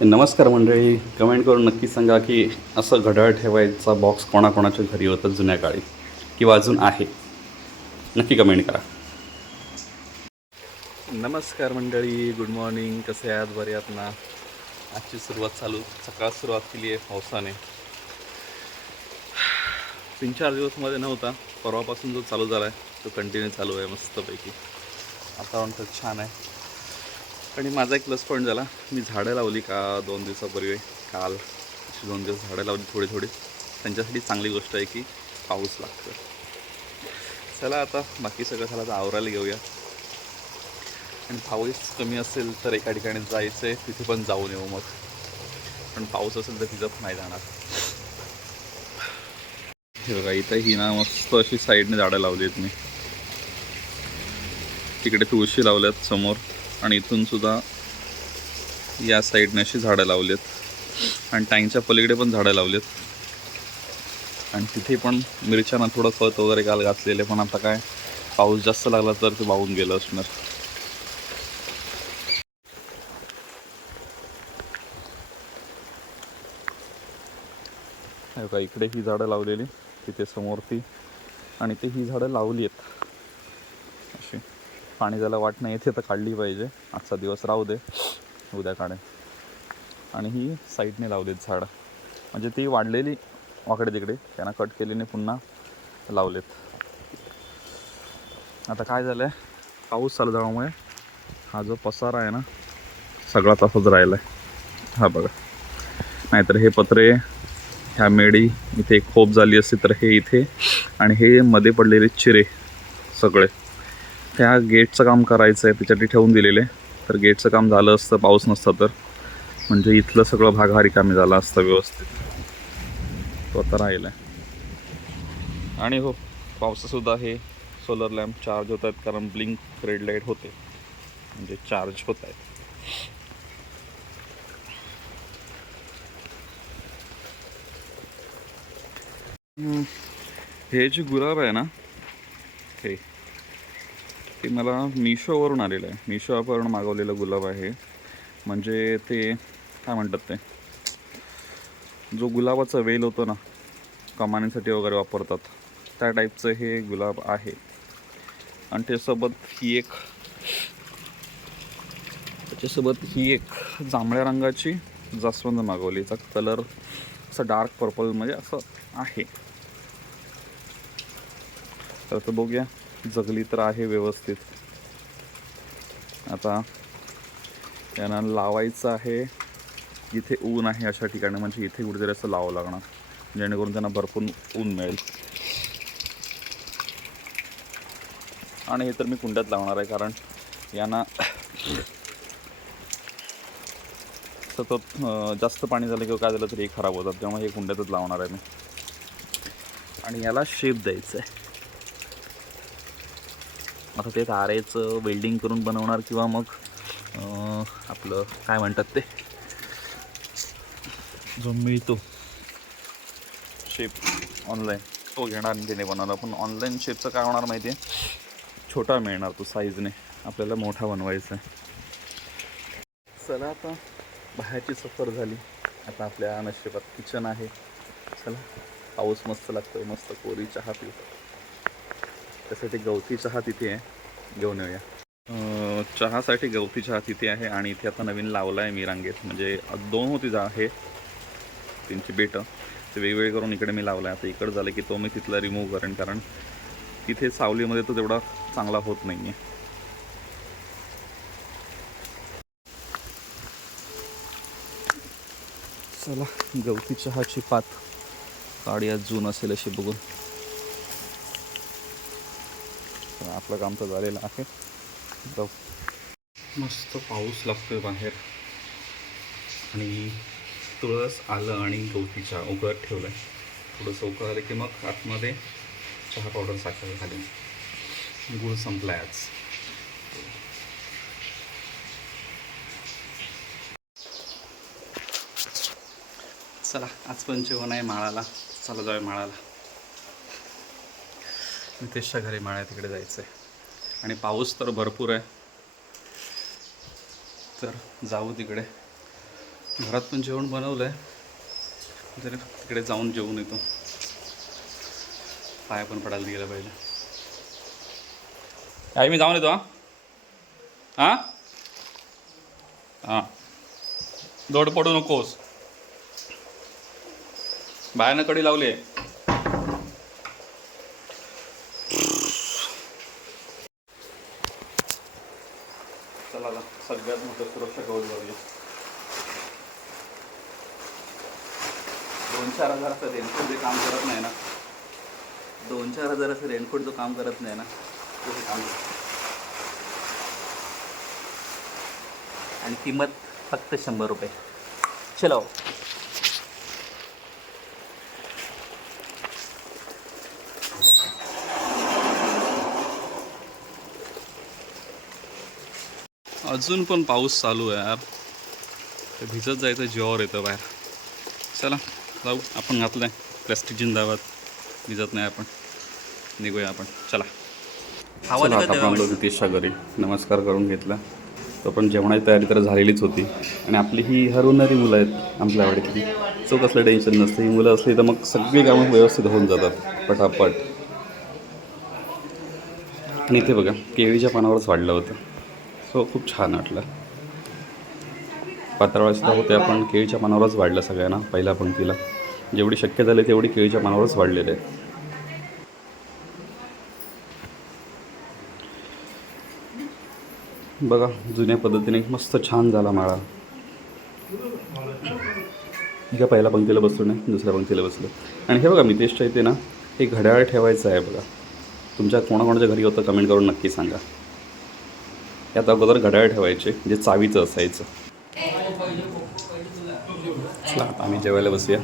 नमस्कार मंडळी. कमेंट करून नक्की सांगा की असं घड्याळ ठेवायचा बॉक्स कोणाकोणाच्या घरी होतं जुन्या काळी किंवा अजून आहे. नक्की कमेंट करा. नमस्कार मंडळी, गुड मॉर्निंग. कसे आहात? बरे आहात ना? आजची सकाळ सुरुवात केली आहे पावसाने. 3-4 दिवसमध्ये नव्हता, परवापासून जो चालू झाला आहे तो कंटिन्यू चालू आहे. मस्तपैकी वातावरण तर छान आहे. आणि माझा एक प्लस पॉईंट झाला, मी झाडं लावली का 2 दिवसापूर्वी, काल अशी 2 दिवस झाडं लावली थोडी थोडी. त्यांच्यासाठी चांगली गोष्ट आहे की पाऊस लागतो. चला आता बाकी सगळं झालं तर आवरायला घेऊया. आणि पाऊस कमी असेल तर एका ठिकाणी जायचं आहे, तिथे पण जाऊन येऊ मग. पण पाऊस असेल तर तिथं नाही जाणार. हे बघा, इथं ही ना मस्त अशी साईडने झाडं लावली आहेत मी. तिकडे तुळशी लावल्यात समोर, आणि इथून सुद्धा या साईडने अशी झाडं लावली आहेत. आणि टाईंच्या पलीकडे पण झाडं लावली आहेत. आणि तिथे पण मिरच्यांना थोडं खत वगैरे काल घातलेले, पण आता काय पाऊस जास्त लागला तर ते वाहून गेलं असणार. बघा, इकडे ही झाडं लावलेली, तिथे समोर ती, आणि ते ही झाडं लावली आहेत अशी. पाणी जायला वाट नाही येते तर काढली पाहिजे. आजचा दिवस राहू दे, उद्या काढेन. आणि ही साईडने लावलीत झाडं, म्हणजे ती वाढलेली वाकडे तिकडे, त्यांना कट केल्याने पुन्हा लावलेत. आता काय झालं आहे, पाऊस चालू झाल्यामुळे हा जो पसारा आहे ना सगळा तसाच राहिला आहे. हा बघा, नाहीतर हे पत्रे, ह्या मेडी इथे खोप झाली असते तर हे इथे, आणि हे मध्ये पडलेले चिरे सगळे त्या गेटचं काम करायचं आहे त्याच्यासाठी ठेवून दिलेले. तर गेटचं काम झालं असतं पाऊस नसता तर, म्हणजे इथलं सगळं भाग हा रिकामी झाला असता व्यवस्थित. तो आता राहिला आहे. आणि हो, पावसासुद्धा हे सोलर लॅम्प चार्ज होत आहेत, कारण ब्लिंक रेड लाईट होते म्हणजे चार्ज होत आहेत. हे जे गुलाब आहे ना, ते मला मिशोवरून आलेलं आहे. मिशो ॲपवरून मागवलेलं गुलाब आहे. म्हणजे ते काय म्हणतात, ते जो गुलाबाचा वेल होतो ना, कमानीसाठी वगैरे वापरतात, त्या टाईपचं हे गुलाब आहे. आणि त्याच्यासोबत ही एक जांभळ्या रंगाची जास्वंद मागवली. याचा कलर असा डार्क पर्पल म्हणजे असं आहे. तर बघूया, जगली तर आहे व्यवस्थित. आता त्यांना लावायचं आहे जिथे ऊन आहे अशा ठिकाणी, म्हणजे इथे कुठेतरी असं लावावं लागणार, जेणेकरून त्यांना भरपूर ऊन मिळेल. आणि हे तर मी कुंड्यात लावणार आहे, कारण यांना सतत जास्त पाणी झालं किंवा काय झालं तरी खराब होतात, त्यामुळे हे कुंड्यातच लावणार आहे मी. आणि याला शेप द्यायचं आहे. आता ते तारेचं वेल्डिंग करून बनवणार, किंवा मग आपलं काय म्हणतात ते जो मिळतो शेप ऑनलाईन, तो घेणार आणि त्याने बनवणार. पण ऑनलाईन शेपचं काय होणार माहिती आहे, छोटा मिळणार तो साईजने, आपल्याला मोठा बनवायचा आहे. चला, आता बाहेरची सफर झाली, आता आपल्या नशिबात किचन आहे. चला, पाऊस मस्त लागतोय, मस्त कोरी चहा पिऊ. त्यासाठी गवती चहा तिथे आहे, घेऊन येऊया. चहासाठी गवती चहा तिथे आहे. आणि इथे आता नवीन लावला आहे मी रांगेत, म्हणजे 2 होती आहे त्यांची बेटं, ते वेगवेगळे करून इकडे मी लावला आहे. आता इकडं झालं की तो मी तिथला रिमूव्ह करेन, कारण तिथे सावलीमध्ये तो तेवढा चांगला होत नाही आहे. चला, गवती चहाची पात काढूया, जून असेल अशी बघून. आपलं काम तर झालेलं आहे. जाऊ. मस्त पाऊस लागतोय बाहेर, आणि तुळस, आलं आणि गवती चहा उकळत ठेवलं आहे. थोडंसं उकळ आलं की मग आतमध्ये चहा पावडर साखर घालेन. गूळ संपला आज. चला, आज पण जेवण आहे माळाला. चला जाऊया माळाला. नितेशच्या घरी माळ्या तिकडे जायचं आहे, आणि पाऊस तर भरपूर आहे, तर जाऊ तिकडे. घरात पण जेवण बनवलं आहे, जरी तिकडे जाऊन जेवून येतो. पाय पण पडायला गेलं पाहिजे. आई मी जाऊन येतो. हां हां लोड पडू नकोस. बाहेरनं कडी लावली आहे. चला आता सगळ्यात मोठं सुरक्षा कवच बघूया. 2-4 हजाराचं रेनकोट जे काम करत नाही ना, 2-4 हजाराचं रेनकोट जो काम करत नाही ना, तो काम करतो. आणि किंमत फक्त 100 रुपये. चलो. अजून पण पाऊस चालू आहे यार, तर भिजत जायचं जीवावर येतं बाहेर. चला जाऊ. आपण घातलं आहे प्लॅस्टिक जिंदाबाद, भिजत नाही आपण. निघूया आपण. चला. चला आता आपण आलो नितीशच्या घरी. नमस्कार करून घेतला. तो पण जेवणाची तयारी तर झालेलीच होती. आणि आपली ही हरवणारी मुलं आहेत आपल्या वाडीतली. सो कसलं टेन्शन नसतं. ही मुलं असली तर मग सगळी कामं व्यवस्थित होऊन जातात पटापट. आणि इथे बघा केळीच्या पानावरच वाढलं होतं. सो खूप छान वाटलं. पातळवाशीला होते आपण केळीच्या पानावरच वाढलं सगळ्यांना पहिल्या पंक्तीला. जेवढी शक्य झाली तेवढी केळीच्या पानावरच वाढलेले आहे. बघा जुन्या पद्धतीने मस्त छान झाला माळा. एका पहिल्या पंक्तीला बसलो नाही, दुसऱ्या पंक्तीला बसलो. आणि हे बघा मितेशच्या इथे ना हे घड्याळ ठेवायचं आहे बघा. तुमच्या कोणाकोणाच्या घरी होतं कमेंट करून नक्की सांगा. यात अगोदर घड्याळ ठेवायचे जे चावीचं असायचं. चला आता आम्ही जेवायला बसूया.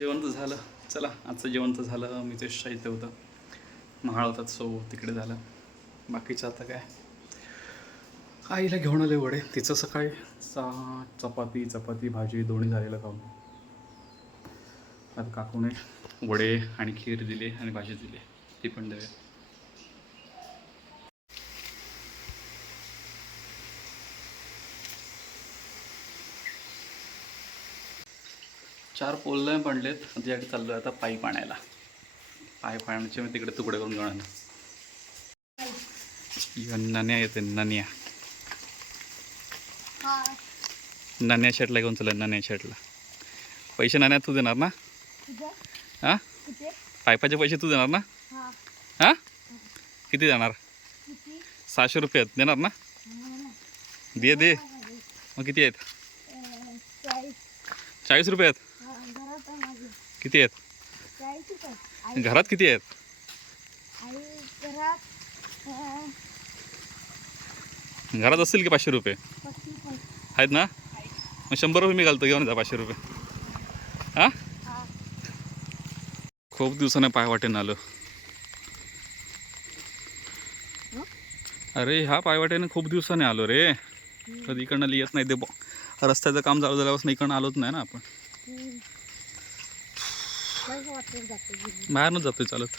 जेवण तर झालं. चला आजचं जेवण तर झालं. मितेशच्या इथे होतं, महाळ होतात सो तिकडे झालं. बाकीचं आता काय आईला घेऊन आले वडे. तिचं सकाळी चपाती भाजी दोन्ही झालेलं खाऊन. आता काकूने वडे आणि खीर दिली आणि भाजी दिली, ती पण देऊया. चार पोलले पडलेत. त्याच्याकडे चाललो आहे आता पाईप आणायला. पाईप आणायचे मी तिकडे तुकडे करून घेऊन. नन्या येते. नन्या शेटला घेऊन चला. नन्या शेटला पैसे नाण्या तू देणार ना? हां पायपाचे पैसे तू देणार ना? हां किती देणार? 600 रुपये देणार ना? दे. मग किती आहेत? 40 रुपये आहेत. किती आहेत घरात? किती आहेत घरात? असतील की 500 रुपये आहेत ना? मग 100 रुपये मी घालतो, घेऊन जा 500 रुपये. हां खूप दिवसाने पाय वाटेन आलो. अरे ह्या पायवाटेने खूप दिवसाने आलो रे. कधी इकडनं लिहित नाही. ते रस्त्याचं काम चालू झाल्यापासून इकडनं आलोच नाही ना आपण. बाहेरनच जातोय चालत.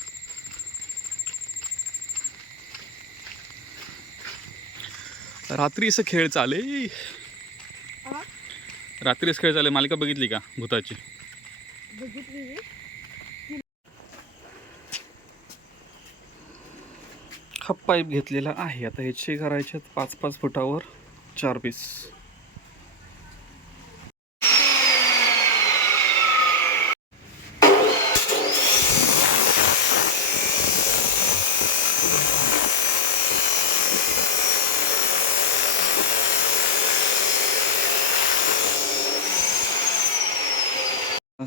रात्रीच खेळ चाले. रात्रीच खेळ चाले. मालिका बघितली का भूताची? हा पाईप घेतलेला आहे. आता ह्याचे करायचे 5-5 फुटावर 4 पीस.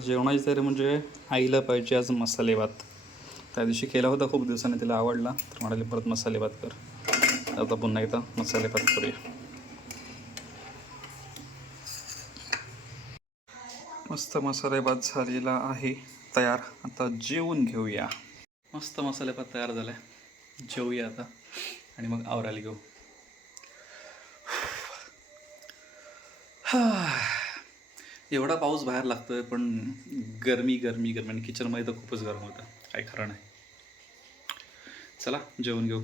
जेवणाची तयारी म्हणजे आईला पाहिजे आज मसाले भात. त्या दिवशी केला होता खूप दिवसांनी, तिला आवडला तर म्हणाले परत मसाले भात कर. आता पुन्हा एकदा मसाले भात करूया. मस्त मसाले भात झालेला आहे तयार. आता जेवून घेऊया. मस्त मसाले भात तयार झाला आहे. जेवूया आता आणि मग आवरायला घेऊ. एवढा पाऊस बाहेर लागतोय पण गरमी आणि किचनमध्ये तर खूपच गरम होतं. काही खरं नाही. चला जेवून घेऊ.